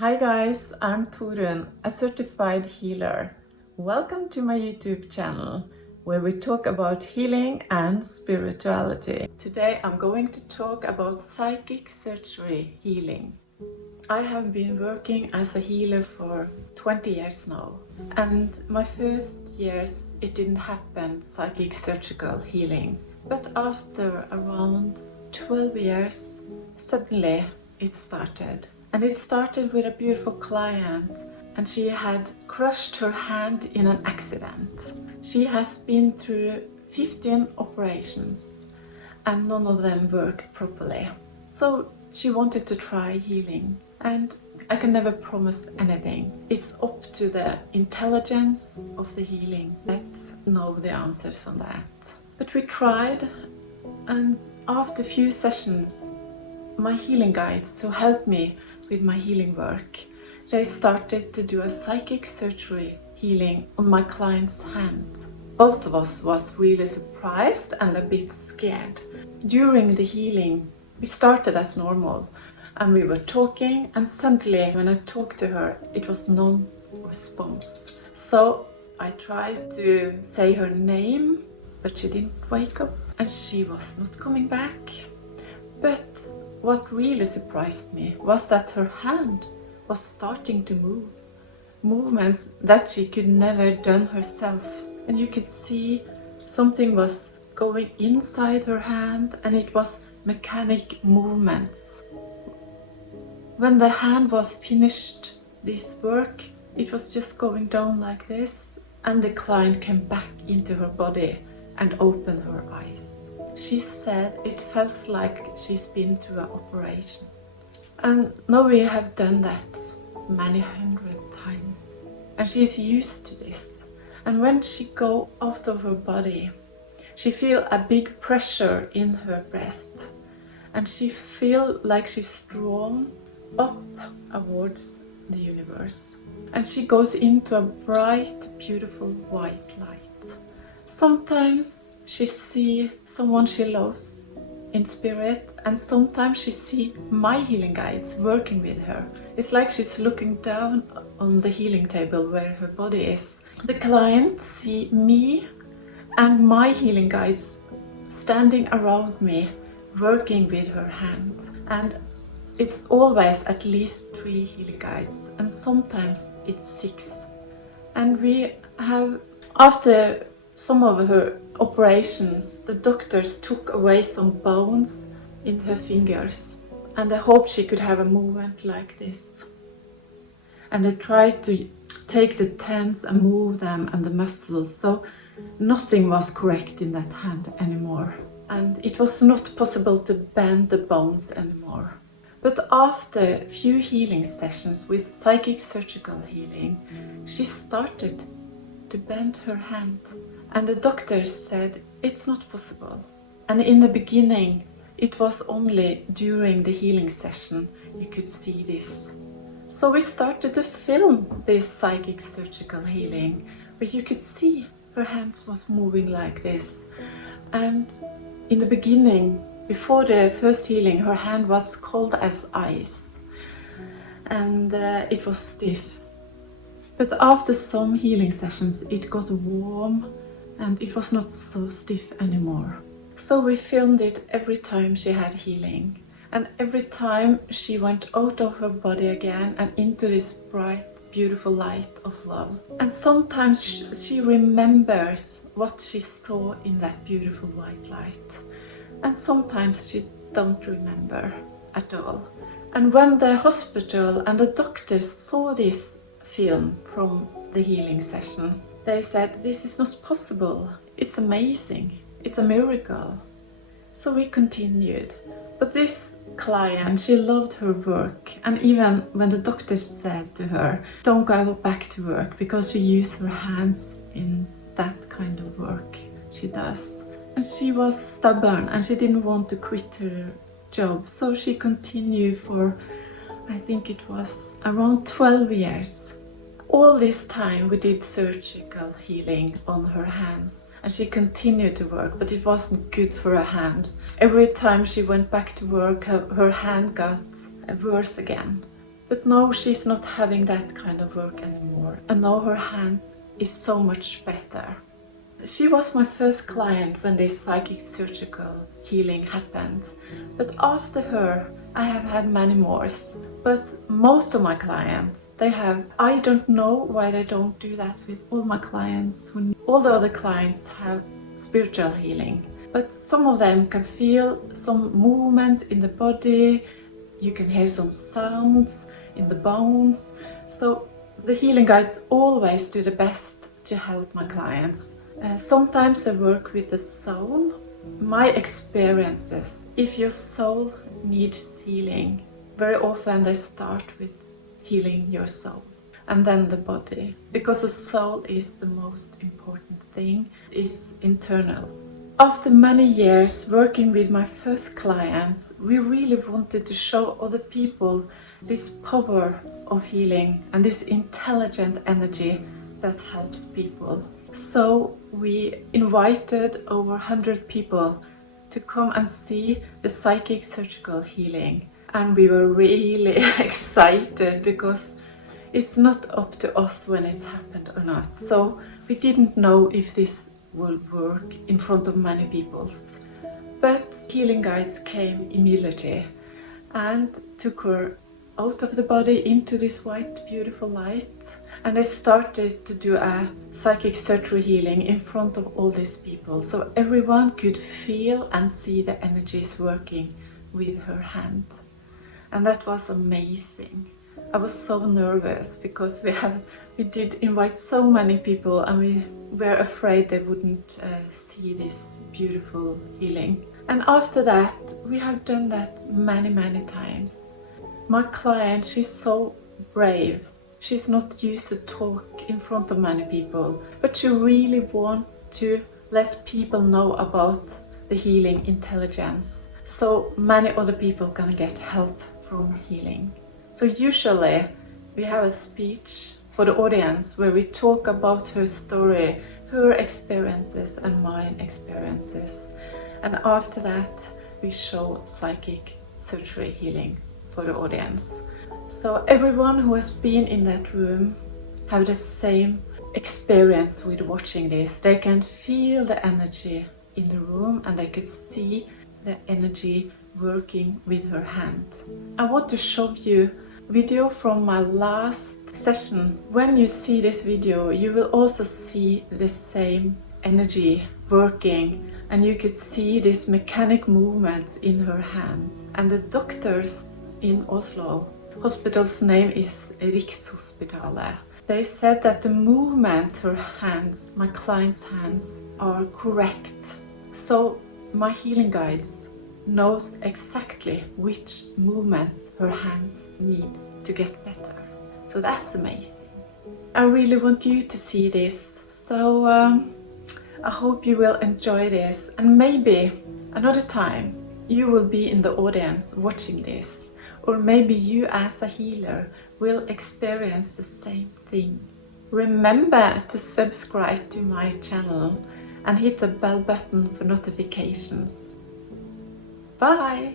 Hi guys, I'm Torunn, a certified healer. Welcome to my YouTube channel where we talk about healing and spirituality. Today I'm going to talk about psychic surgery healing. I have been working as a healer for 20 years now, and my first years it didn't happen psychic surgical healing, but after around 12 years suddenly it started. And it started with a beautiful client, and she had crushed her hand in an accident. She has been through 15 operations and none of them worked properly. So she wanted to try healing, and I can never promise anything. It's up to the intelligence of the healing that know the answers on that. But we tried, and after a few sessions, my healing guides who helped me with my healing work, they started to do a psychic surgery healing on my client's hand. Both of us was really surprised and a bit scared. During the healing, we started as normal and we were talking, and suddenly when I talked to her, it was non-response. So I tried to say her name, but she didn't wake up and she was not coming back. But what really surprised me was that her hand was starting to move. Movements that she could never done herself. And you could see something was going inside her hand, and it was mechanic movements. When the hand was finished this work, it was just going down like this, and the client came back into her body and opened her eyes. She said it felt like she's been through an operation. And now we have done that many hundred times. And she's used to this. And when she go out of her body, she feel a big pressure in her breast. And she feel like she's drawn up towards the universe. And she goes into a bright, beautiful white light. Sometimes she see someone she loves in spirit, and sometimes she see my healing guides working with her. It's like she's looking down on the healing table where her body is. The client see me and my healing guides standing around me, working with her hand. And it's always at least 3 healing guides, and sometimes it's 6. And we have, after some of her operations, the doctors took away some bones in her fingers, and they hoped she could have a movement like this. And they tried to take the tendons and move them and the muscles, so nothing was correct in that hand anymore. And it was not possible to bend the bones anymore. But after a few healing sessions with psychic surgical healing, she started to bend her hand. And the doctors said it's not possible. And in the beginning, it was only during the healing session you could see this. So we started to film this psychic surgical healing, where you could see her hands was moving like this. And in the beginning, before the first healing, her hand was cold as ice. And it was stiff. But after some healing sessions, it got warm and it was not so stiff anymore. So we filmed it every time she had healing. And every time she went out of her body again and into this bright, beautiful light of love. And sometimes she remembers what she saw in that beautiful white light. And sometimes she don't remember at all. And when the hospital and the doctors saw this film from the healing sessions, they said, this is not possible. It's amazing. It's a miracle. So we continued. But this client, she loved her work. And even when the doctors said to her, don't go back to work, because she used her hands in that kind of work she does. And she was stubborn and she didn't want to quit her job. So she continued for, I think it was around 12 years. All this time we did surgical healing on her hands, and she continued to work, but it wasn't good for her hand. Every time she went back to work, her hand got worse again. But now she's not having that kind of work anymore, and now her hand is so much better. She was my first client when this psychic surgical healing happened, but after her I have had many more. But most of my clients, I don't know why they don't do that with all my clients. All the other clients have spiritual healing, but some of them can feel some movements in the body, you can hear some sounds in the bones. So the healing guides always do the best to help my clients. Sometimes they work with the soul. My experiences, if your soul needs healing, very often they start with healing your soul and then the body, because the soul is the most important thing. It's internal. After many years working with my first clients, we really wanted to show other people this power of healing and this intelligent energy that helps people. So we invited over 100 people to come and see the psychic surgical healing, and we were really excited because it's not up to us when it's happened or not. So we didn't know if this will work in front of many people. But healing guides came immediately and took her out of the body into this white beautiful light, and I started to do a psychic surgery healing in front of all these people, so everyone could feel and see the energies working with her hand. And that was amazing. I was so nervous because we did invite so many people, and we were afraid they wouldn't see this beautiful healing. And after that, we have done that many times. My client, she's so brave. She's not used to talk in front of many people, but she really wants to let people know about the healing intelligence, so many other people can get help from healing. So usually we have a speech for the audience where we talk about her story, her experiences and my experiences. And after that we show psychic surgery healing for the audience. So everyone who has been in that room have the same experience with watching this. They can feel the energy in the room and they can see the energy working with her hand. I want to show you a video from my last session. When you see this video, you will also see the same energy working, and you could see these mechanic movements in her hand. And the doctors in Oslo, hospital's name is Rikshospitalet, they said that the movement her hands, my client's hands, are correct. So my healing guides knows exactly which movements her hands needs to get better. So that's amazing. I really want you to see this. So I hope you will enjoy this, and maybe another time you will be in the audience watching this, or maybe you as a healer will experience the same thing. Remember to subscribe to my channel and hit the bell button for notifications. Bye!